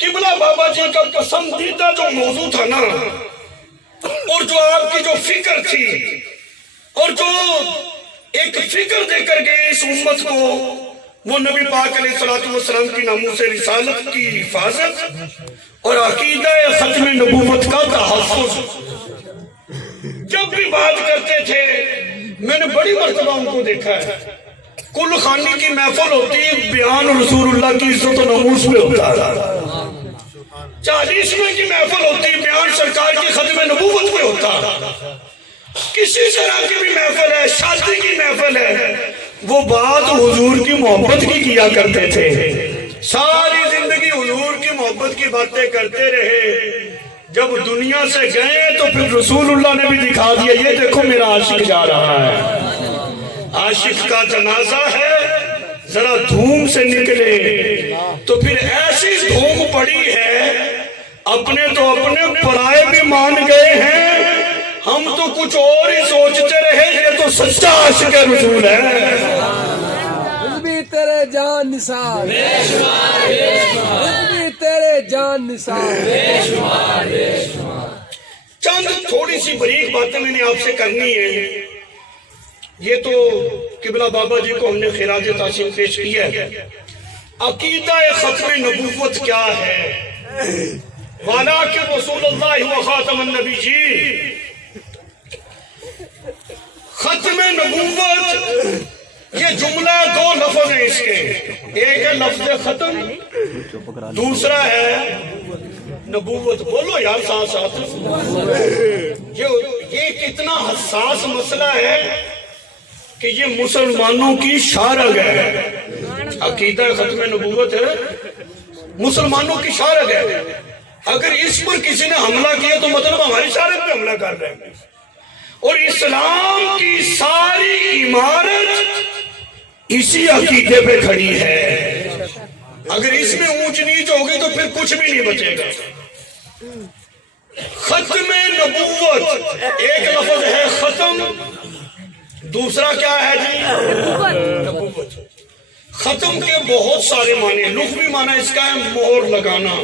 قبلہ بابا جی کا پسندیدہ جو موضوع تھا نا، اور جو آپ کی جو فکر تھی، اور جو ایک فکر دے کر گئے اس امت کو، وہ نبی پاک علیہ السلام کی ناموس رسالت کی حفاظت اور عقیدہ ختم نبوت کا تحفظ۔ جب بھی بات کرتے تھے میں نے بڑی مرتبہ ان کو دیکھا ہے، کل خانی کی محفل ہوتی بیان رسول اللہ کی عزت و ناموس میں ہوتا ہے، 40ویں کی محفل ہوتی بیان سرکار کی ختم نبوت میں ہوتا، کسی طرح کی بھی محفل ہے، شادی کی محفل ہے، وہ بات حضور کی محبت کی کیا کرتے تھے، ساری زندگی حضور کی محبت کی باتیں کرتے رہے۔ جب دنیا سے گئے تو پھر رسول اللہ نے بھی دکھا دیا، یہ دیکھو میرا عاشق جا رہا ہے، عاشق کا جنازہ ہے، ذرا دھوم سے نکلے۔ تو پھر ایسی دھوم پڑی ہے، اپنے تو اپنے پرائے بھی مان گئے ہیں، ہم تو کچھ اور ہی سوچتے رہے، یہ تو سچا عاشق رسول ہے۔ بھی تیرے جان نثار، بھی تیرے جان نثار۔ چند تھوڑی سی بریک باتیں میں نے آپ سے کرنی ہے۔ یہ تو قبلہ بابا جی کو ہم نے خراج تحسین پیش کیا ہے۔ عقیدہ ختم نبوت کیا ہے؟ والا کہ رسول اللہ و خاتم النبیین، ختم نبوت یہ جملہ دو لفظ ہیں اس کے، ایک ہے لفظ ختم، دوسرا ہے نبوت۔ بولو یار ساتھ ساتھ، یہ کتنا حساس مسئلہ ہے کہ یہ مسلمانوں کی شارگ ہے۔ عقیدہ ختم نبوت ہے مسلمانوں کی شارگ ہے، اگر اس پر کسی نے حملہ کیا تو مطلب ہماری شارگ پہ حملہ کر رہے ہیں، اور اسلام کی ساری عمارت اسی عقیدے پہ کھڑی ہے۔ اگر اس میں اونچ نیچ ہوگی تو پھر کچھ بھی نہیں بچے گا۔ ختم نبوت ایک لفظ ہے ختم، دوسرا کیا ہے جی؟ نبوت۔ ختم کے بہت سارے معنی، لغوی معنی اس کا ہے مہر لگانا،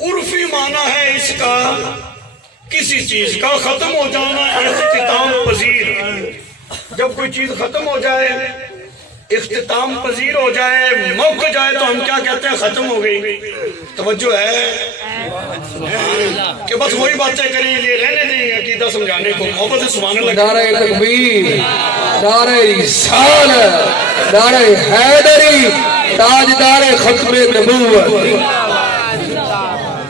عرفی معنی ہے اس کا کسی چیز کا ختم ہو جانا، اختتام پذیر۔ جب کوئی چیز ختم ہو جائے، اختتام پذیر ہو جائے، موک جائے تو ہم کیا کہتے ہیں؟ ختم ہو گئی۔ توجہ ہے کہ بس وہی باتیں کریں، یہ رہنے دیں عقیدہ سمجھانے کو، محبت سے سبحان اللہ۔ نعرہ تکبیر، نعرہ رسالت، نعرہ حیدری، تاجدار ختم نبوت۔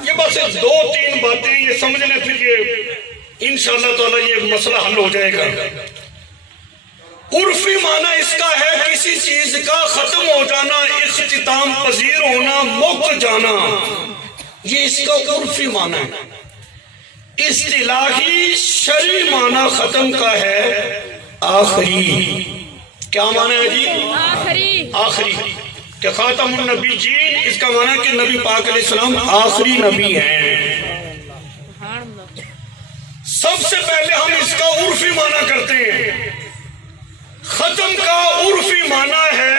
یہ بس دو تین باتیں یہ سمجھ لیں، پھر یہ انشاءاللہ تعالی یہ مسئلہ حل ہو جائے گا۔ عرفی معنی اس کا ہے کسی چیز کا ختم ہو جانا، اختتام پذیر ہونا، مک جانا، یہ اس کا عرفی معنی ہے۔ اصطلاحی شرعی معنی ختم کا ہے آخری۔ کیا معنی ہے جی؟ آخری۔ کہ خاتم النبیین اس کا معنی ہے کہ نبی پاک علیہ السلام آخری نبی ہیں۔ سب سے پہلے ہم اس کا عرفی معنی کرتے ہیں۔ ختم کا عرفی معنی ہے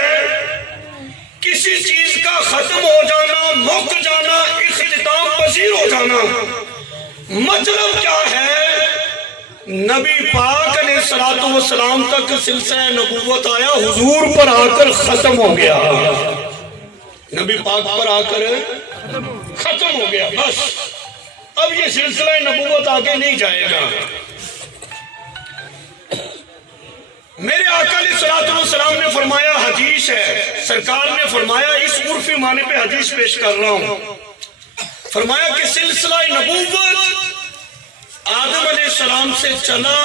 کسی چیز کا ختم ہو جانا، مک جانا، اختتام پذیر ہو جانا۔ مطلب کیا ہے؟ نبی پاک علیہ السلام تک سلسلہ نبوت آیا، حضور پر آ کر ختم ہو گیا، نبی پاک پر آ کر ختم ہو گیا، بس اب یہ سلسلہ نبوت آگے نہیں جائے گا۔ میرے آقا علیہ السلام نے فرمایا، حدیث ہے، سرکار نے فرمایا، اس عرفی معنی پہ حدیث پیش کر رہا ہوں، فرمایا کہ سلسلہ نبوت آدم علیہ السلام سے چلا،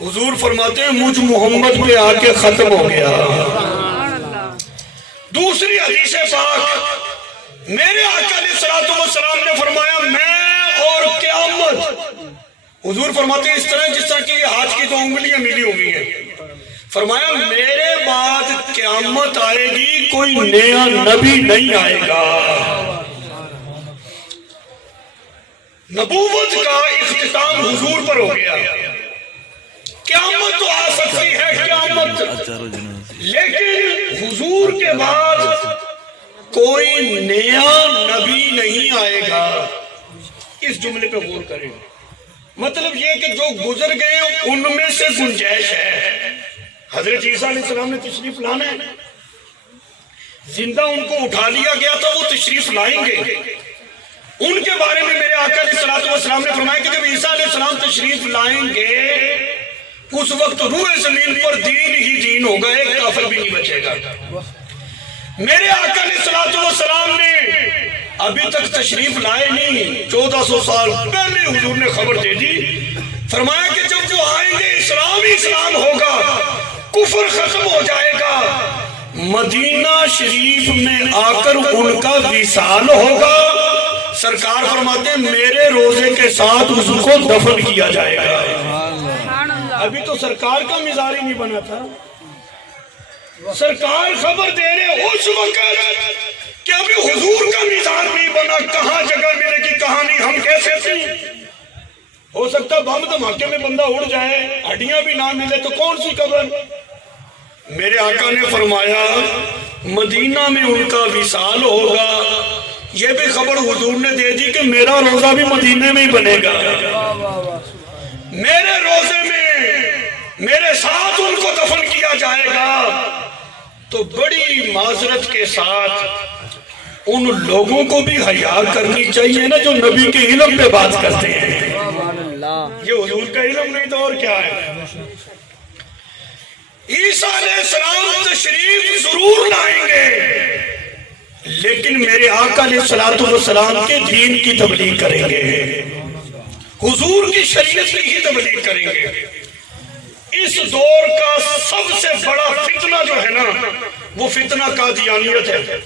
حضور فرماتے ہیں مجھ محمد پہ آ کے ختم ہو گیا۔ دوسری حدیث پاک میرے آقا علیہ السلام نے فرمایا، میں اور قیامت، حضور فرماتے ہیں اس طرح جس طرح کہ ہاتھ کی دو انگلیاں ملی ہوئی ہیں، فرمایا میرے بعد قیامت آئے گی، کوئی نیا نبی نہیں آئے گا۔ نبوت کا اختتام حضور پر ہو گیا، قیامت تو آ سکتی ہے، قیامت لیکن حضور کے بعد کوئی نیا نبی نہیں آئے گا. اس جملے پہ غور کریں. مطلب یہ کہ جو گزر گئے ان میں سے گنجائش ہے. حضرت عیسیٰ علیہ السلام نے تشریف لانا ہے, زندہ ان کو اٹھا لیا گیا تھا, وہ تشریف لائیں گے. ان کے بارے میں میرے آقا علیہ الصلوۃ والسلام نے فرمایا کہ جب عیسیٰ علیہ السلام تشریف لائیں گے اس وقت روح زمین پر دین ہی دین ہوگا, ایک کافر بھی نہیں بچے گا. میرے آقا علیہ الصلوۃ والسلام نے ابھی تک تشریف لائے نہیں, 1400 سال پہلے حضور نے خبر دے دی. فرمایا کہ جب وہ آئیں گے اسلام ہی اسلام ہوگا, کفر ختم ہو جائے گا. مدینہ شریف میں آ کر ان کا وصال ہوگا. سرکار فرماتے ہیں میرے روزے کے ساتھ اس کو دفن کیا جائے گا. ابھی تو سرکار کا مزار ہی نہیں بنا تھا. سرکار خبر دے رہے اس وقت کہ ابھی حضور کا مزار نہیں بنا, کہاں جگہ ملے گی کہاں نہیں, ہم کیسے سیں. ہو سکتا بم دھماکے میں بندہ اڑ جائے, ہڈیاں بھی نہ ملے تو کون سی قبر. میرے آقا نے فرمایا مدینہ میں ان کا وصال ہوگا. یہ بھی خبر حضور نے دے دی کہ میرا روزہ بھی مدینے میں ہی بنے گا. میرے روزے میں میرے ساتھ ان کو دفن کیا جائے گا. تو بڑی معذرت کے ساتھ ان لوگوں کو بھی حیا کرنی چاہیے نا جو نبی کے علم پہ بات کرتے ہیں. یہ حضور کا علم نہیں تو اور کیا ہے. عیسیٰ علیہ السلام تشریف ضرور لائیں گے لیکن میرے آقا علیہ السلام کے دین کی تبلیغ کریں گے, حضور کی شریعت کی ہی تبلیغ کریں گے. اس دور کا سب سے بڑا فتنہ جو ہے نا وہ فتنہ قادیانیت ہے.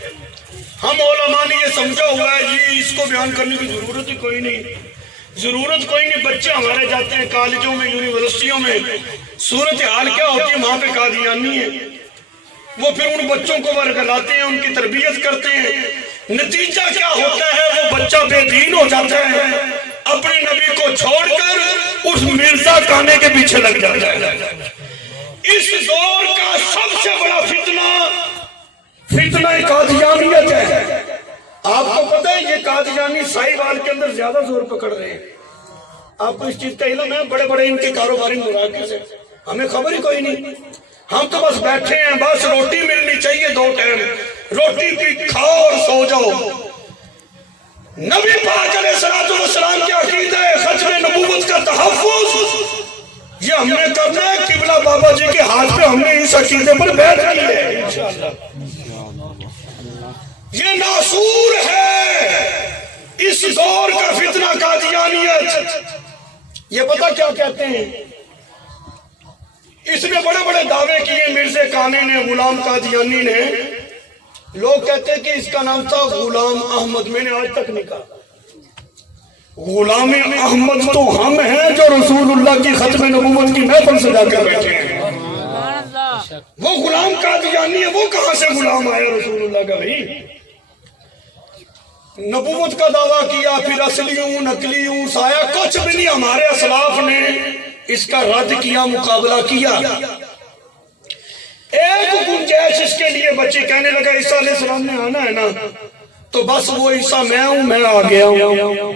ہم علماء نے یہ سمجھا ہوا ہے جی اس کو بیان کرنے کی ضرورت ہی کوئی نہیں, ضرورت کوئی نہیں. بچے ہمارے جاتے ہیں کالجوں میں, یونیورسٹیوں میں, صورتحال کیا ہوتی ہے وہاں پہ قادیانی ہے. وہ پھر ان بچوں کو ورگلاتے ہیں, ان کی تربیت کرتے ہیں. نتیجہ کیا ہوتا ہے, وہ بچہ بے دین ہو جاتا ہے, اپنے نبی کو چھوڑ کر اس مرزا کانے کے پیچھے لگ جاتا ہے. اس دور کا سب سے بڑا فتنہ قادیانیت ہے. آپ کو پتہ ہے یہ قادیانی ساہیوال کے اندر زیادہ زور پکڑ رہے ہیں. آپ کو اس چیز کا علم ہے, بڑے بڑے ان کے کاروباری مراکز ہیں, ہمیں خبر ہی کوئی نہیں. ہم تو بس بیٹھے ہیں, بس روٹی ملنی چاہیے 2 ٹائم, روٹی کی کھاؤ اور سو جاؤ. نبی پاک علیہ السلام کے عقیدہ ختم نبوت کا تحفظ یہ ہم نے کرنا ہے. قبلہ بابا جی کے ہاتھ پہ ہم نے اس عقیدے پر بیٹھ لی ہے انشاءاللہ. یہ ناصور ہے اس دور کا فتنہ قادیانیت. یہ پتہ کیا کہتے ہیں, اس نے بڑے بڑے دعوے کیے مرزا کانے نے, غلام قادیانی نے. لوگ کہتے ہیں کہ اس کا نام تھا غلام احمد. میں نے آج تک نہیں کہا. غلام احمد تو ہم ہیں جو رسول اللہ کی ختم نبوت کی محفل سجا کر بیٹھے ہیں. وہ غلام قادیانی ہے, وہ کہاں سے غلام آیا رسول اللہ کا. بھائی نبوت کا دعویٰ کیا, پھر اصلی ہوں نقلی ہوں سایہ کچھ بھی نہیں. ہمارے اسلاف نے اس کا رد کیا, مقابلہ کیا. ایک گنجائش اس کے لیے بچی, کہنے لگا عیسیٰ علیہ السلام نے آنا ہے نا تو بس وہ عیسیٰ میں ہوں, میں آ گیا ہوں.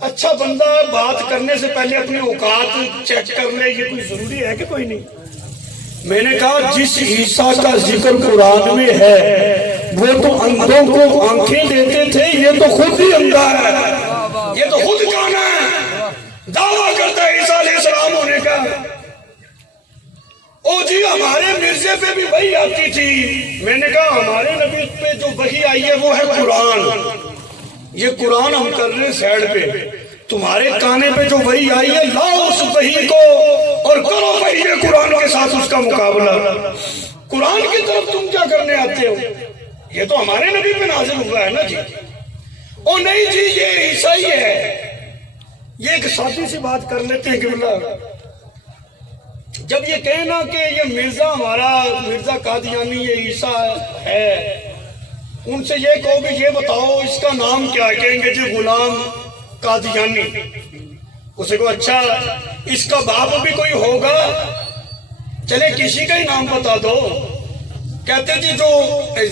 اچھا بندہ بات کرنے سے پہلے اپنی اوقات چیک کر لے, یہ کوئی ضروری ہے کہ کوئی نہیں. میں نے کہا جس عیسیٰ کا ذکر قرآن میں ہے وہ تو اندھوں کو آنکھیں دیتے تھے, یہ تو خود ہی اندھا ہے, یہ تو خود کانا ہے, دعویٰ کرتا ہے عیسیٰ علیہ السلام ہونے کا. او جی ہمارے مرزے پہ بھی وحی آتی تھی. میں نے کہا ہمارے نبی پہ جو وحی آئی ہے وہ ہے قرآن. یہ قرآن ہم کر رہے ہیں سائیڈ پہ, تمہارے کانے پہ جو وحی آئی ہے لاؤ اس وحی کو اور کرو وحی قرآن کے ساتھ اس کا مقابلہ. قرآن کی طرف تم کیا کرنے آتے ہو, یہ تو ہمارے نبی پہ نازل ہوا ہے نا جی. او نہیں جی یہ عیسائی ہے. یہ ایک سادی سی بات کر لیتے ہیں کہ جب یہ کہنا کہ یہ مرزا ہمارا مرزا قادیانی یہ عیسیٰ ہے, ان سے یہ کہو بھی یہ بتاؤ اس کا نام کیا ہے, کہیں گے جی غلام قادیانی. اسے کو اچھا اس کا باپ بھی کوئی ہوگا, چلے کسی کا ہی نام بتا دو. کہتے جی جو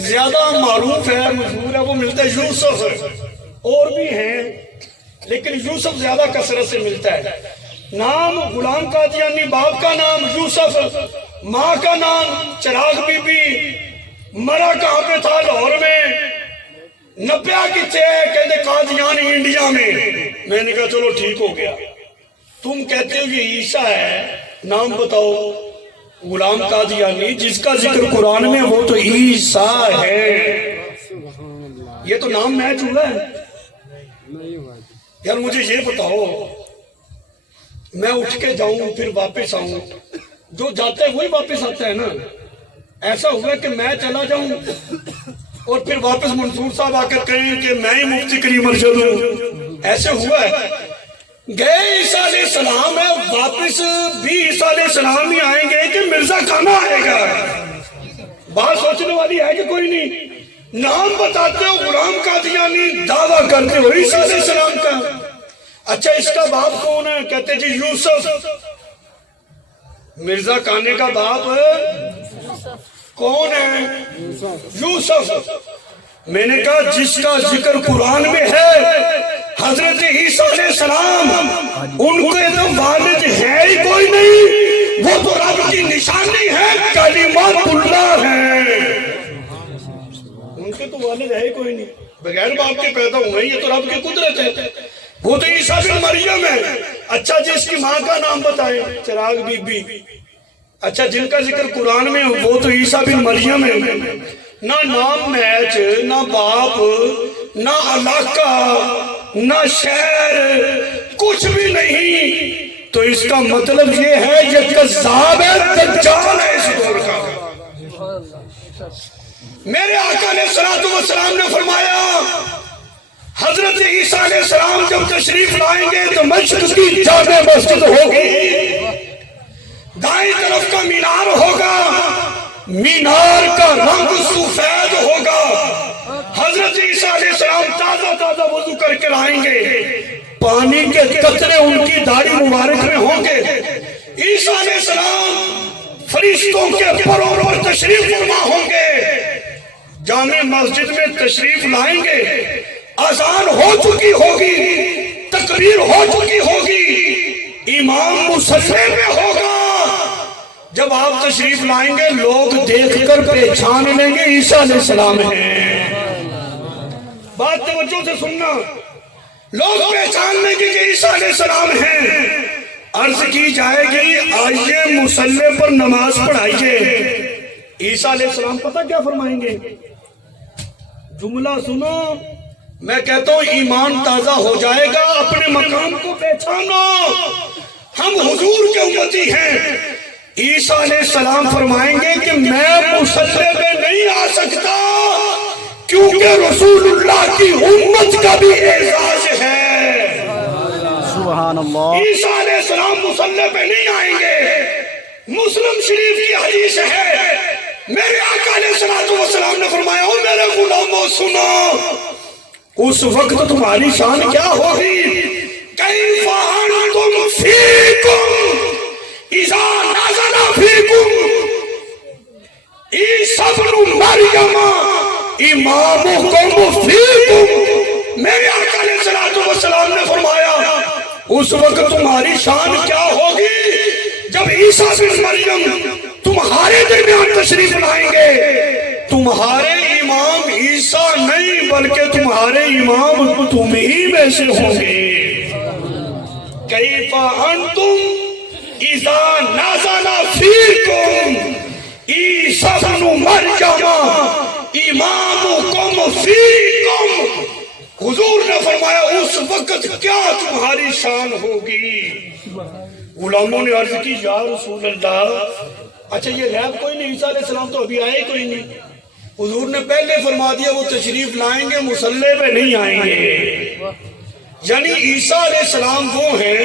زیادہ معروف ہے مشہور ہے وہ ملتا ہے یوسف. اور بھی ہیں لیکن یوسف زیادہ کثرت سے ملتا ہے. نام غلام قادیانی، باپ کا نام یوسف، ماں کا نام چراغ بی بی. مرا کہاں پہ تھا؟ لاہور میں. نپیا کتنے ہے؟ کہتے قادیانی انڈیا میں. میں نے کہا چلو ٹھیک ہو گیا. تم کہتے ہو یہ عیسیٰ ہے، نام بتاؤ. غلام قادیانی جس کا ذکر قرآن میں وہ تو عیسیٰ ہے. یہ تو نام میچ ہوا ہے. یار مجھے یہ بتاؤ، میں اٹھ کے جاؤں پھر واپس آؤں، جو جاتا ہے وہی واپس آتا ہے نا. ایسا ہوا کہ میں چلا جاؤں اور پھر واپس منصور صاحب آ کر کہیں کہ میں ہی مفتی کریم ارشد ہوں. ایسے ہوا ہے. گئے عیسیٰ علیہ السلام ہے، واپس بھی عیسیٰ علیہ السلام ہی آئیں گے کہ مرزا کھانا آئے گا. بات سوچنے والی ہے کہ کوئی نہیں. نام بتاتے ہو غلام قادیانی، دعویٰ کرتے ہو عیسیٰ علیہ السلام کا. اچھا اس کا باپ کون ہے؟ کہتے جی یوسف. مرزا کھانے کا باپ کون ہے؟ یوسف. میں نے کہا جس کا ذکر قرآن میں ہے حضرت عیسیٰ علیہ السلام، ان کے تو والد ہے ہی کوئی نہیں، وہ تو رب کی نشانی ہے، کلمات اللہ ہے. ان کے تو والد ہے ہی کوئی نہیں، بغیر باپ کے پیدا ہوئے، یہ تو رب کی قدرت ہے. وہ تو عیسیٰ بن مریم ہے. اچھا جس کی ماں کا نام بتائیں، چراغ بی بی. اچھا جن کا ذکر قرآن میں وہ تو عیسیٰ بن مریم ہے. نہ نام میچ، نہ باپ، نہ علاقہ، نہ شہر، کچھ بھی نہیں. تو اس کا مطلب یہ ہے یہ کذاب ہے، دجال ہے اس دور کا. میرے آقا علیہ السلام نے فرمایا حضرت عیسیٰ علیہ السلام جب تشریف لائیں گے تو مشرق کی جامع مسجد ہوگی، دائیں طرف کا مینار ہوگا، مینار کا رنگ سفید ہوگا. حضرت عیسیٰ علیہ السلام تازہ تازہ وضو کر کے لائیں گے، پانی کے قطرے ان کی داڑھی مبارک میں ہوں گے. عیسیٰ علیہ السلام فرشتوں کے پروں پر تشریف فرما ہوں گے، جامع مسجد میں تشریف لائیں گے. اذان ہو چکی ہوگی، تکبیر ہو چکی ہوگی، امام مصلی میں ہوگا. جب آپ تشریف لائیں گے لوگ دیکھ کر پہچان لیں گے عیسیٰ علیہ السلام ہیں. بات توجہ سے سننا، لوگ پہچان لیں گے کہ عیسیٰ علیہ السلام ہیں. عرض کی جائے گی آئیے مصلی پر نماز پڑھائیے. عیسیٰ علیہ السلام پتہ کیا فرمائیں گے؟ جملہ سنو، میں کہتا ہوں ایمان تازہ ہو جائے گا. اپنے مقام کو پہچانو، ہم حضور کے امتی ہیں. عیسیٰ علیہ السلام فرمائیں گے کہ میں مصلی پہ نہیں آ سکتا کیونکہ رسول اللہ کی امت کا بھی اعزاز ہے. سبحان اللہ. عیسیٰ علیہ السلام مصلی پہ نہیں آئیں گے. مسلم شریف کی حدیث ہے، میرے آقا علیہ السلام نے فرمایا او میرے غلاموں سنو، اس وقت تمہاری شان کیا ہوگی؟ کیف انتم فیکم اذا نزل فیکم عیسیٰ ابن مریم امامکم فیکم. میرے آقا علیہ السلام نے فرمایا اس وقت تمہاری شان کیا ہوگی جب عیسیٰ بن مریم تمہارے درمیان تشریف لائیں گے. تمہارے امام عیسیٰ نہیں بلکہ تمہارے امام تم ہی میں سے ہوں گے. کیف انتم اذا نزل فیکم عیسیٰ ابن مریم امامکم فیکم. حضور نے فرمایا اس وقت کیا تمہاری شان ہوگی. غلاموں نے عرض کی یا رسول اللہ، اچھا یہ غیب کوئی نہیں، عیسیٰ علیہ السلام تو ابھی آئے کوئی نہیں. حضور نے پہلے فرما دیا وہ تشریف لائیں گے، مصلی پہ نہیں آئیں گے. یعنی عیسیٰ علیہ السلام وہ ہیں،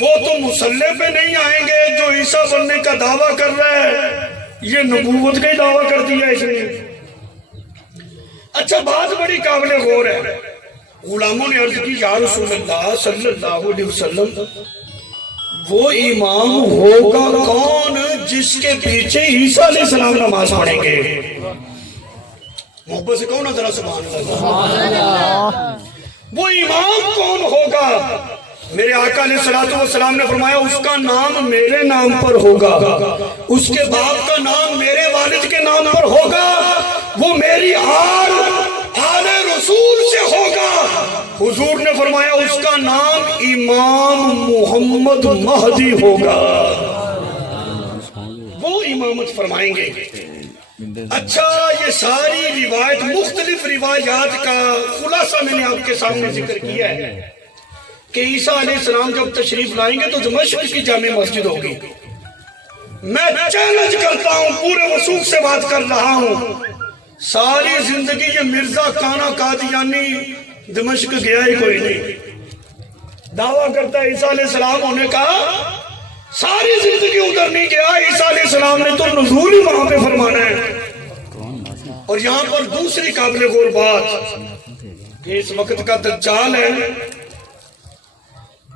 وہ تو مصلی پہ نہیں آئیں گے. جو عیسیٰ بننے کا دعویٰ کر رہا ہے یہ نبوت کا ہی دعویٰ کر دیا اس نے. اچھا بات بڑی قابل غور ہے. غلاموں نے عرض کی یا رسول اللہ صلی اللہ علیہ وسلم وہ امام ہوگا کون جس کے پیچھے عیسیٰ علیہ السلام نماز پڑھیں گے؟ محبت سے کہو نا ذرا سبحان اللہ۔ وہ امام کون ہوگا؟ میرے آقا علیہ السلام نے فرمایا اس کا نام میرے نام پر ہوگا، اس کے باپ کا نام میرے والد کے نام پر ہوگا، وہ میری آل رسول سے ہوگا۔ حضور نے فرمایا اس کا نام امام محمد مہدی ہوگا، وہ امامت فرمائیں گے۔ اچھا، یہ ساری روایت، مختلف روایات کا خلاصہ میں نے آپ کے سامنے ذکر کیا ہے کہ عیسیٰ علیہ السلام جب تشریف لائیں گے تو دمشق کی جامع مسجد ہوگی۔ میں چیلنج کرتا ہوں، پورے وثوق سے بات کر رہا ہوں، ساری زندگی یہ مرزا کانا قادیانی دمشق گیا ہی کوئی نہیں، دعویٰ کرتا ہے عیسیٰ علیہ السلام ہونے کا، ساری زندگی ادھر نہیں گیا۔ عیسیٰ علیہ السلام نے تو نزول ہی وہاں پہ فرمانا ہے۔ اور یہاں پر دوسری قابل غور بات کہ اس وقت کا دجال ہے،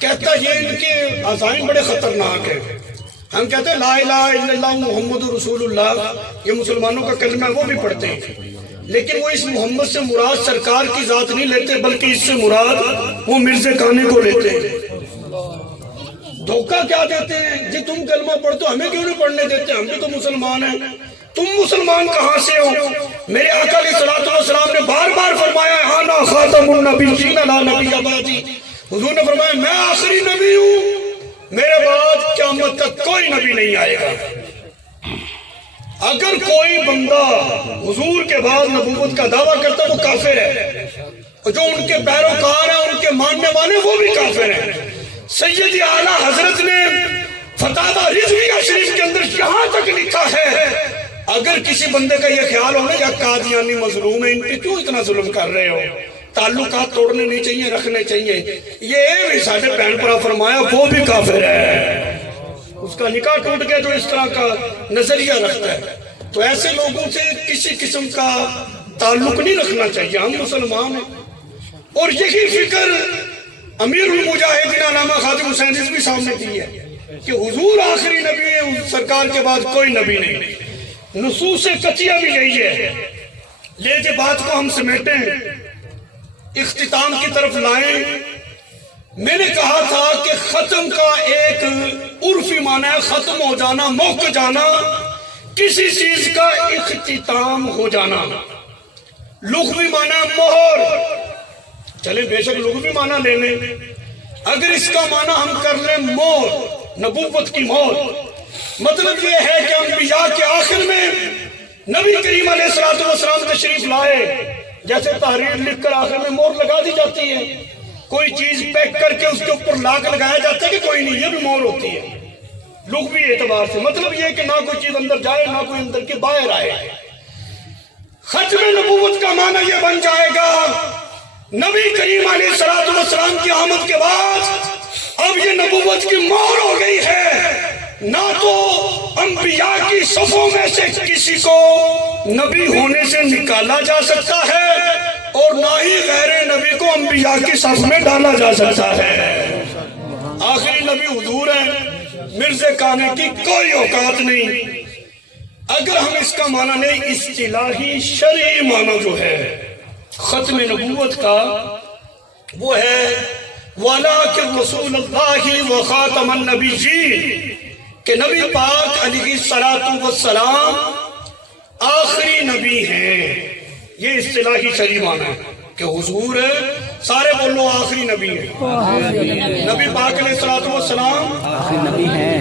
کہتا یہ ان کے عزائم بڑے خطرناک ہیں۔ ہم کہتے ہیں لا الہ الا اللہ محمد رسول اللہ، یہ مسلمانوں کا کلمہ ہے، وہ بھی پڑھتے ہیں، لیکن وہ اس محمد سے مراد سرکار کی ذات نہیں لیتے، بلکہ اس سے مراد وہ مرزا کانے کو لیتے ہیں۔ دھوکہ کیا دیتے ہیں؟ جی تم کلمہ پڑھتے ہو، ہمیں کیوں نہیں پڑھنے دیتے؟ ہم بھی تو مسلمان ہیں۔ تم مسلمان کہاں سے ہو؟ میرے آقا علیہ السلام نے بار بار فرمایا انا خاتم النبیین لا نبی بعدی، حضور نے فرمایا میں آخری نبی ہوں، میرے بعد قیامت تک کوئی نبی نہیں آئے گا۔ اگر کوئی بندہ حضور کے بعد نبوت کا دعویٰ کرتا ہے وہ کافر ہے، اور جو ان کے پیروکار ہیں، ان کے ماننے والے، وہ بھی کافر ہیں۔ سید اعلیٰ حضرت نے فتاوی رضویہ شریف کے اندر یہاں تک لکھا ہے اگر کسی بندے کا یہ خیال ہونا یا قادیانی مظلوم ہے، ان پہ کیوں اتنا ظلم کر رہے ہو، تعلقات توڑنے نہیں چاہیے، رکھنے چاہیے، یہ بھی ساڈے بہن پرا فرمایا وہ بھی کافر ہے، اس کا نکاح ٹوٹ گیا جو اس طرح کا نظریہ رکھتا ہے۔ تو ایسے لوگوں سے کسی قسم کا تعلق نہیں رکھنا چاہیے، ہم مسلمان ہیں۔ اور یہی فکر امیر المجاہدین علامہ خادم حسین رضوی صاحب نے دی ہے کہ حضور آخری نبی ہے، سرکار کے بعد کوئی نبی نہیں۔ نصوص قطعیہ بھی یہی ہے۔ لیجے بات کو ہم سمیٹیں، اختتام کی طرف لائیں۔ میں نے کہا تھا کہ ختم کا ایک عرفی معنی ہے ختم ہو جانا، موک جانا، کسی چیز کا اختتام ہو جانا۔ لغوی معنی مہر، چلیں بے شک لغوی معنی لے لیں، اگر اس کا معنی ہم کر لیں مہر، نبوت کی مہر، مطلب یہ ہے کہ انبیاء کے آخر میں نبی کریم علیہ السلام تشریف لائے، جیسے تحریر لکھ کر آخر میں مہر لگا دی جاتی ہے، کوئی چیز پیک کر کے اس کے اوپر لاک لگایا جاتا ہے کہ کوئی نہیں، یہ بھی مہر ہوتی ہے لغوی اعتبار سے۔ مطلب یہ کہ نہ کوئی چیز اندر جائے نہ کوئی اندر کے باہر آئے۔ ختم نبوت کا معنی یہ بن جائے گا نبی کریم علیہ السلام کی آمد کے بعد اب یہ نبوت کی مہر ہو گئی ہے، نہ تو انبیاء کی صفوں میں سے کسی کو نبی ہونے سے نکالا جا سکتا ہے اور نہ ہی غیر نبی کو انبیاء کی صف میں ڈالا جا سکتا ہے۔ آخری نبی حضور ہے، مرزا کانے کی کوئی اوقات نہیں۔ اگر ہم اس کا معنی نہیں، اصطلاحی شرعی معنی جو ہے ختم نبوت کا وہ ہے وَلَٰكِن رَسُولَ اللَّهِ وَخَاتَمَ النَّبِيِّينَ، کہ نبی پاک علیہ السلام آخری نبی ہیں۔ یہ اصطلاحی شرعی معنی ہے کہ حضور ہے، سارے بولو آخری نبی ہیں، نبی پاک علیہ السلام آخری نبی ہیں۔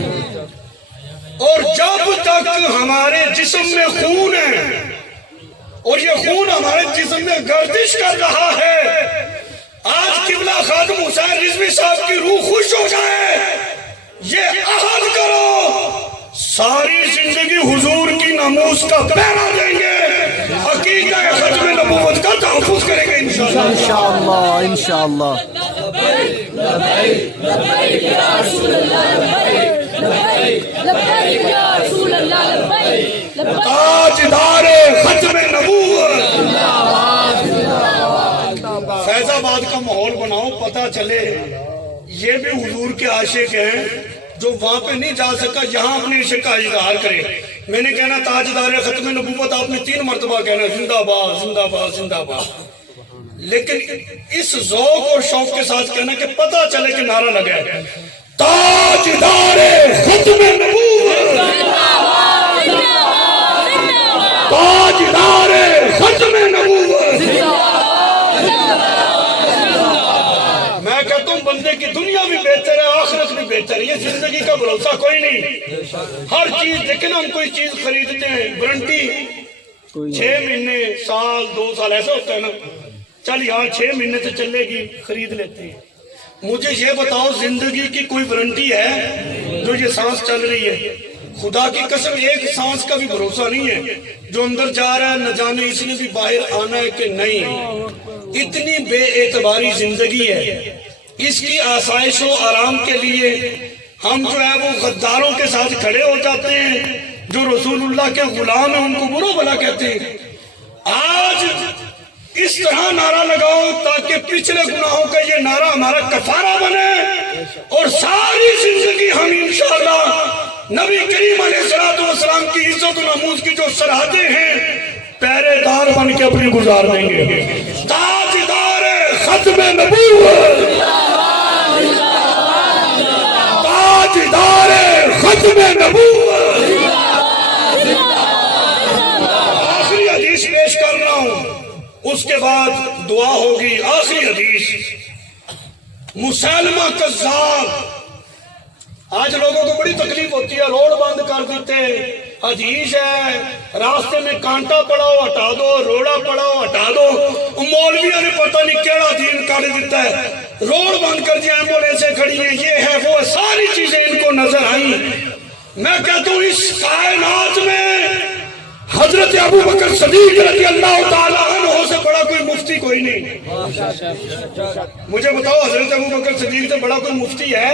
اور جب تک ہمارے جسم میں خون ہے اور یہ خون ہمارے جسم میں گردش کر رہا ہے، آج قبلہ خادم حسین رضوی صاحب کی روح خوش ہو جائے، یہ عہد کرو ساری زندگی حضور کی ناموس کا پہرا دیں گے، عقیدہ ختم نبوت کا تحفظ کریں گے انشاءاللہ۔ انشاءاللہ انشاءاللہ۔ لبیک لبیک یا رسول اللہ، لبیک لبیک لبیک یا رسول اللہ، لبیک لبیک تاجدار ختم نبوت۔ فیض آباد کا ماحول بناؤ، پتہ چلے یہ بھی حضور کے عاشق ہیں جو وہاں پہ نہیں جا سکا یہاں اپنے عشق کا اظہار کرے. میں نے کہنا تاجدار ختم نبوت آپ نے 3 مرتبہ کہنا زندہ باد زندہ باد زندہ باد, لیکن اس ذوق اور شوق کے ساتھ کہنا کہ پتہ چلے کہ نعرہ لگا ہے تاجدار ختم نبوت, تاجدار ختم نبوت. میں کہتا ہوں بندے کی دنیا بھی بہتر ہے آخرت بھی بہتر ہے, یہ زندگی کا بھروسہ کوئی نہیں. ہر چیز دیکھیں نا, ہم کوئی چیز خریدتے ہیں وارنٹی 6 مہینے سال 2 سال ایسا ہوتا ہے نا, چل یار 6 مہینے سے چلے گی خرید لیتے ہیں. مجھے یہ بتاؤ زندگی کی کوئی وارنٹی ہے جو یہ سانس چل رہی ہے؟ خدا کی قسم ایک سانس کا بھی بھروسہ نہیں ہے. جو اندر جا رہا ہے نہ جانے اس نے بھی باہر آنا ہے کہ نہیں. اتنی بے اعتباری زندگی ہے. اس کی آسائش و آرام کے لیے ہم جو ہے وہ غداروں کے ساتھ کھڑے ہو جاتے ہیں, جو رسول اللہ کے غلام ہیں ان کو برا بھلا کہتے ہیں. آج اس طرح نعرہ لگاؤ تاکہ پچھلے گناہوں کا یہ نعرہ ہمارا کفارہ بنے, اور ساری زندگی ہم انشاءاللہ نبی کریم علیہ السلام کی عزت و ناموس کی جو سرحدیں ہیں پہرے دار بن کے اپنی گزار دیں گے. تاجدار ختم نبوت, تاجدار ختم نبوت. آخری حدیث پیش کر رہا ہوں, اس کے بعد دعا ہوگی. آخری حدیث, مسیلمہ کذاب. آج لوگوں کو بڑی تکلیف ہوتی ہے, روڈ بند کر دیتے, حدیث ہے راستے میں کانٹا پڑا ہو ہٹا دو, روڑا پڑا ہو ہٹا دو. مولویوں نے پتہ نہیں کیڑا دین کاٹ دیتا ہے, روڈ بند کر دیا, ایمبولینسیں کھڑی ہیں, یہ ہے وہ, ساری چیزیں ان کو نظر آئیں. میں کہتا ہوں اس کائنات میں حضرت ابو بکر صدیق رضی اللہ تعالیٰ عنہ سے بڑا کوئی مفتی کوئی نہیں. مجھے بتاؤ حضرت ابو بکر صدیق سے بڑا کوئی مفتی ہے؟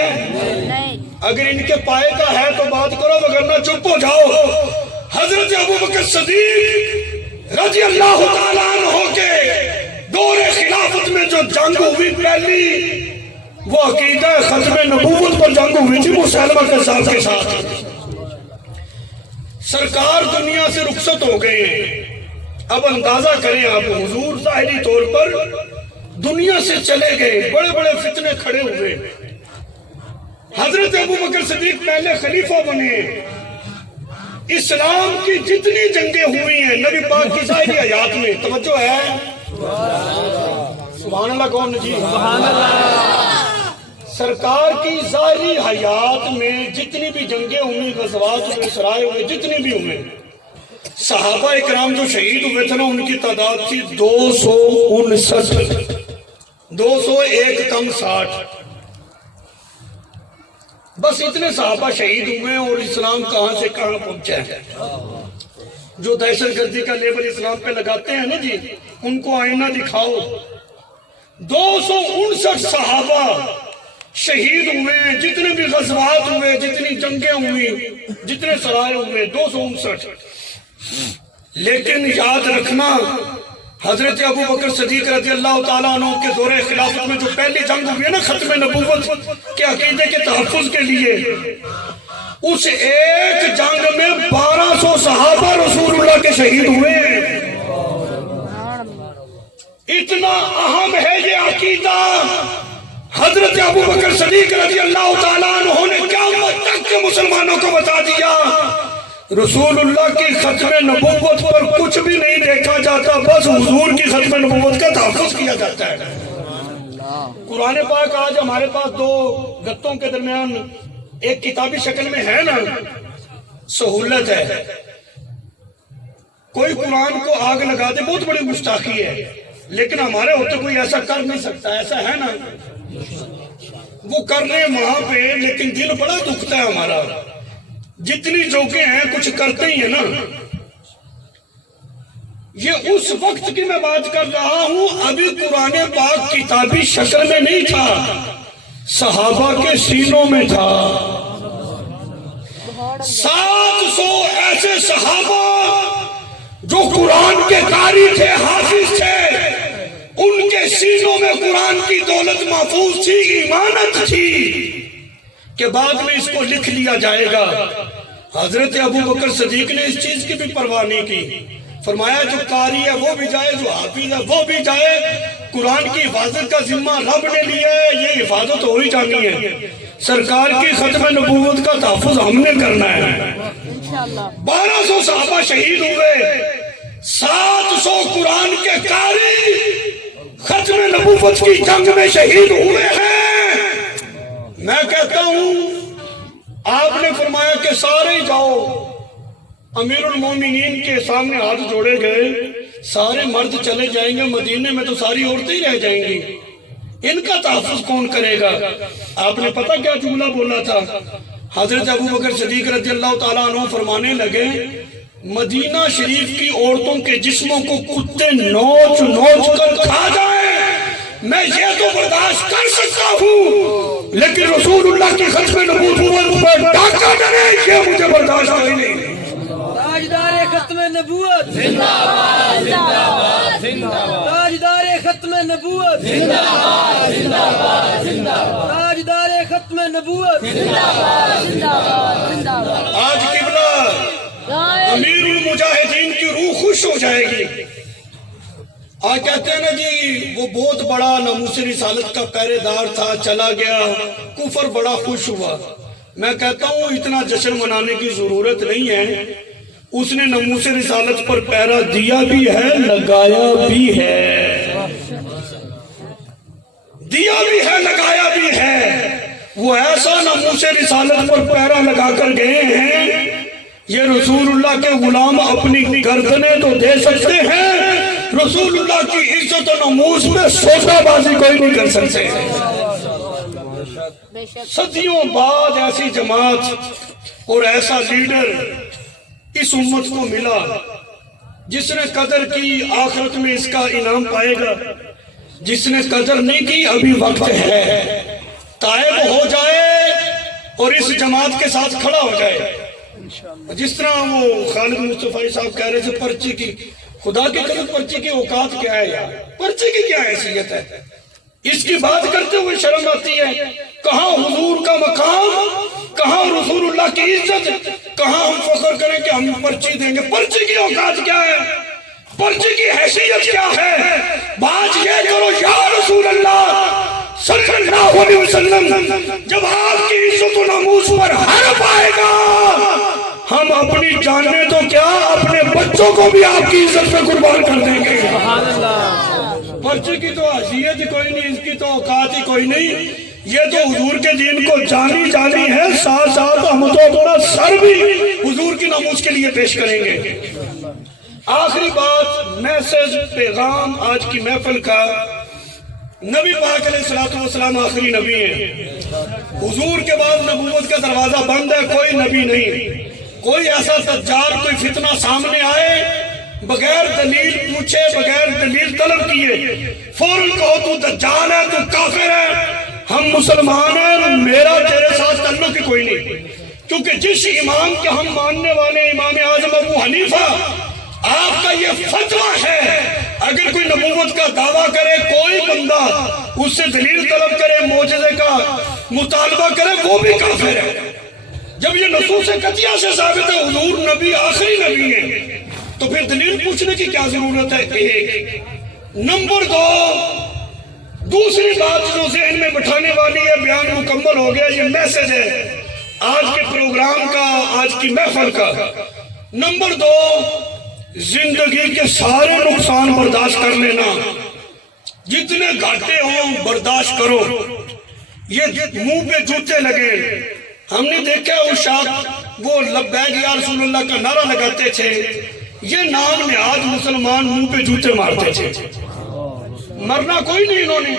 اگر ان کے پائے کا ہے تو بات کرو, وگرنہ چپ ہو جاؤ. حضرت ابو بکر صدیق رضی اللہ تعالیٰ عنہ کے دور خلافت میں جو جنگ ہوئی پہلی, وہ عقیدہ ختم نبوت پر جنگ ہوئی تھی مسیلمہ کذاب کے ساتھ. سرکار دنیا سے رخصت ہو گئے ہیں. اب اندازہ کریں آپ, حضور ظاہری طور پر دنیا سے چلے گئے, بڑے بڑے فتنے کھڑے ہوئے. حضرت ابو بکر صدیق پہلے خلیفہ بنے. اسلام کی جتنی جنگیں ہوئی ہیں نبی پاک کی ظاہری حیات میں, توجہ ہے سبحان اللہ کون جی, سبحان اللہ. سرکار کی ظاہری حیات میں جتنی بھی جنگیں ہوئی, غزوات ہوئے, سرائے ہوئے, جتنی بھی ہوئے, صحابہ اکرام جو شہید ہوئے تھے نا ان کی تعداد تھی 259. 201 کم 60, بس اتنے صحابہ شہید ہوئے. اور اسلام کہاں سے کہاں پہنچا ہے. جو دہشت گردی کا لیبل اسلام پہ لگاتے ہیں نا جی, ان کو آئینہ دکھاؤ. 259 صحابہ شہید ہوئے, جتنے بھی غزوات ہوئے, جتنی جنگیں ہوئی, جتنے سرائے ہوئے, 259. لیکن یاد رکھنا حضرت ابو بکر صدیق رضی اللہ تعالیٰ عنہ کے دور خلافت میں جو پہلی جنگ ہوئی ہے نا ختم نبوت کے عقیدے کے تحفظ کے لیے, اس ایک جنگ میں 1200 صحابہ رسول اللہ کے شہید ہوئے. اتنا اہم ہے یہ عقیدہ. حضرت ابو بکر صدیق رضی اللہ تعالیٰ عنہ نے قیامت تک کے مسلمانوں کو بتا دیا, رسول اللہ کی ختم نبوت پر کچھ بھی نہیں دیکھا جاتا, بس حضور کی ختم نبوت کا تحفظ کیا جاتا ہے. قرآن پاک آج ہمارے پاس 2 گتوں کے درمیان ایک کتابی شکل میں ہے نا, سہولت ہے. کوئی قرآن کو آگ لگا دے بہت بڑی گستاخی ہے, لیکن ہمارے ہوتے کوئی ایسا کر نہیں سکتا, ایسا ہے نا. وہ کر رہے ہیں وہاں پہ, لیکن دل بڑا دکھتا ہے ہمارا. جتنی جوکیں ہیں کچھ کرتے ہی ہیں نا. یہ اس وقت کی میں بات کر رہا ہوں, ابھی قرآن پاک کتابی شکل میں نہیں تھا, صحابہ کے سینوں میں تھا. 700 ایسے صحابہ جو قرآن کے قاری تھے, حافظ تھے, ان کے سینوں میں قرآن کی دولت محفوظ تھی, ایمانت تھی کہ بعد میں اس کو لکھ لیا جائے گا۔ حضرت ابو بکر صدیق نے اس چیز کی بھی پرواہ نہیں کی، فرمایا جو قاری ہے وہ بھی جائے، جو حافظ ہے وہ بھی جائے، قرآن کی حفاظت کا ذمہ رب نے لیا ہے، یہ حفاظت ہو ہی جانی ہے، سرکار کی ختم نبوت کا تحفظ ہم نے کرنا ہے۔ 1200 صحابہ شہید ہوئے، 700 قرآن کے قاری ختم نبوت کی جنگ میں شہید ہوئے ہیں۔ میں کہتا ہوں آپ نے فرمایا کہ سارے جاؤ، امیر المومنین کے سامنے ہاتھ جوڑے گئے، سارے مرد چلے جائیں گے، مدینے میں تو ساری عورتیں ہی رہ جائیں گی، ان کا تحفظ کون کرے گا؟ آپ نے پتہ کیا جملہ بولا تھا؟ حضرت ابو بکر صدیق رضی اللہ تعالیٰ عنہ فرمانے لگے مدینہ شریف کی عورتوں کے جسموں کو کتے نوچ نوچ کر کھا جائیں میں یہ تو برداشت کر سکتا ہوں، لیکن رسول اللہ کی ختم نبوت پر ڈاکہ ڈرے یہ مجھے برداشت نہیں۔ تاجدار ختم نبوت زندہ باد، زندہ باد، زندہ باد، تاجدار ختم نبوت زندہ باد، زندہ باد، زندہ باد، تاجدار ختم نبوت زندہ باد، زندہ باد، زندہ باد۔ آج قبلہ امیر المجاہدین کی روح خوش ہو جائے گی۔ آج کہتے ہیں نا جی وہ بہت بڑا ناموس رسالت کا پہرے دار تھا، چلا گیا، کفر بڑا خوش ہوا۔ میں کہتا ہوں اتنا جشن منانے کی ضرورت نہیں ہے، اس نے ناموس رسالت پر پہرا دیا بھی ہے، لگایا بھی ہے، دیا بھی ہے، لگایا بھی ہے۔ وہ ایسا ناموس رسالت پر پہرا لگا کر گئے ہیں، یہ رسول اللہ کے غلام اپنی گردنیں تو دے سکتے ہیں، رسول اللہ کی عزت و ناموس میں سودا بازی کوئی نہیں کر سکتے۔ صدیوں بعد ایسی جماعت اور ایسا لیڈر اس امت کو ملا جس نے قدر کی آخرت میں اس کا انعام پائے گا، جس نے قدر نہیں کی ابھی وقت ہے، تائب ہو جائے اور اس جماعت کے ساتھ کھڑا ہو جائے۔ جس طرح وہ خالد مصطفی صاحب کہہ رہے تھے پرچی کی، خدا کی قدر پرچی کی اوقات کیا ہے یار، پرچی کی کیا حیثیت ہے؟ اس کی بات کرتے ہوئے شرم آتی ہے۔ کہاں حضور کا مقام، کہاں رسول اللہ کی عزت، کہاں ہم فخر کریں کہ ہم پرچی دیں گے؟ پرچی کی اوقات کیا ہے؟ پرچی کی حیثیت کیا ہے؟ بات یہ کرو یا رسول اللہ صلی اللہ علیہ وسلم، جب آپ کی عزت و ناموس پر حرف آئے گا ہم اپنی جانیں تو کیا اپنے بچوں کو بھی آپ کی عزت میں قربان کر دیں گے۔ پرچی کی تو حیثیت کوئی نہیں، اس کی تو اوقات ہی کوئی نہیں، یہ تو حضور کے دین کو جانی جانی ہے، ساتھ ساتھ ہم تو اپنا سر بھی حضور کی ناموس کے لیے پیش کریں گے۔ آخری بات، میسج، پیغام آج کی محفل کا، نبی پاک علیہ السلام آخری نبی ہیں، حضور کے بعد نبوت کا دروازہ بند ہے، کوئی نبی نہیں۔ کوئی ایسا دجال، کوئی فتنہ سامنے آئے، بغیر دلیل پوچھے، بغیر دلیل طلب کیے فوراً کہو تو دجال ہے، تو کافر ہے، ہم مسلمان ہیں، میرا تیرے ساتھ تعلق ہی کوئی نہیں۔ کیونکہ جس امام کے ہم ماننے والے امام اعظم ابو حنیفہ، آپ کا یہ فتویٰ ہے اگر کوئی نبوت کا دعویٰ کرے، کوئی بندہ اس سے دلیل طلب کرے، معجزے کا مطالبہ کرے، وہ بھی کافر ہے۔ جب یہ نصوص قطعیہ سے ثابت ہے حضور نبی آخری نبی ہے تو پھر دلیل پوچھنے کی کیا ضرورت ہے؟ ایک نمبر دو، دوسری بات جو ذہن میں بٹھانے والی ہے، بیان مکمل ہو گیا، یہ میسج ہے آج کے پروگرام کا، آج کی محفل کا۔ نمبر دو، زندگی کے سارے نقصان برداشت کر لینا، جتنے گھاٹے ہوں برداشت کرو، یہ منہ پہ جوتے لگے۔ ہم نے دیکھا اس شاخ وہ لبیک یا رسول اللہ کا نعرہ لگاتے تھے، یہ نام نہاد مسلمان منہ پہ جوتے مارتے تھے، مرنا کوئی نہیں انہوں نے۔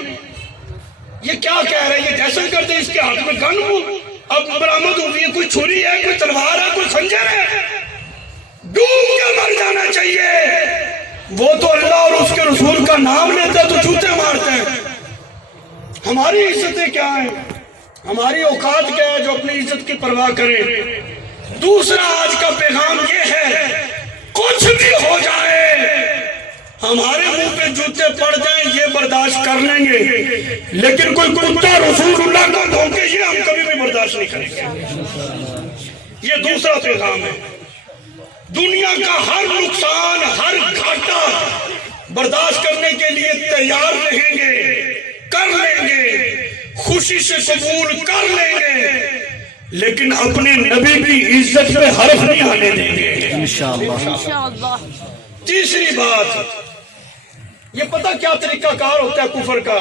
یہ کیا کہہ رہے ہیں؟ یہ جیسے کرتے اس کے ہاتھ میں گن اب برآمد ہوئی ہے، کوئی چھری ہے، کوئی تلوار ہے، کوئی خنجر ہے، ڈوب کے مر جانا چاہیے۔ وہ تو اللہ اور اس کے رسول کا نام لیتے تو جوتے مارتے ہیں۔ ہماری عزتیں کیا ہیں؟ ہماری اوقات کیا ہے جو اپنی عزت کی پرواہ کرے؟ دوسرا آج کا پیغام یہ ہے، کچھ بھی ہو جائے، ہمارے منہ پہ جوتے پڑ جائیں، یہ برداشت کر لیں گے، لیکن کوئی کتا رسول اللہ کا دھوکے یہ ہم کبھی بھی برداشت نہیں کریں گے۔ یہ دوسرا پیغام ہے، دنیا کا ہر نقصان، ہر گھاٹا برداشت کرنے کے لیے تیار رہیں گے، کر لیں گے، خوشی سے قبول کر لیں گے، لیکن اپنے نبی کی عزت میں حرف نہیں آنے دیں گے انشاءاللہ۔ انشاءاللہ۔ تیسری بات، یہ پتہ کیا طریقہ کار ہوتا ہے کفر کا؟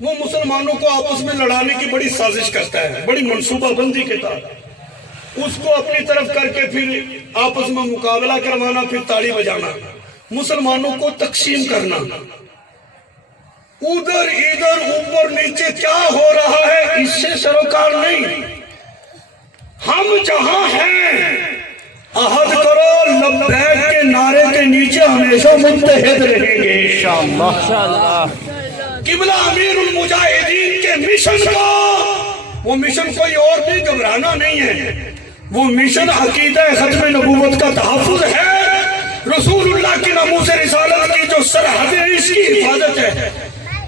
وہ مسلمانوں کو آپس میں لڑانے کی بڑی سازش کرتا ہے، بڑی منصوبہ بندی کے ساتھ، اس کو اپنی طرف کر کے پھر آپس میں مقابلہ کروانا، پھر تاڑی بجانا، مسلمانوں کو تقسیم کرنا، ادھر ادھر اوپر نیچے کیا ہو رہا ہے اس سے سروکار نہیں۔ ہم جہاں ہیں عہد کرو لبیک کے نعرے کے نیچے ہمیشہ متحد رہیں گے انشاءاللہ۔ قبلہ امیر المجاہدین کے مشن کا، وہ مشن کوئی اور بھی گھبرانا نہیں ہے، وہ مشن عقیدہ ختم نبوت کا تحفظ ہے، رسول اللہ کی ناموس رسالت کی جو سرحد ہے اس کی حفاظت ہے۔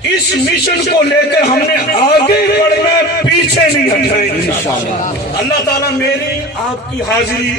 اس مشن کو لے کر ہم نے آگے بڑھنا، پیچھے نہیں ہٹنا۔ اللہ تعالیٰ میری آپ کی حاضری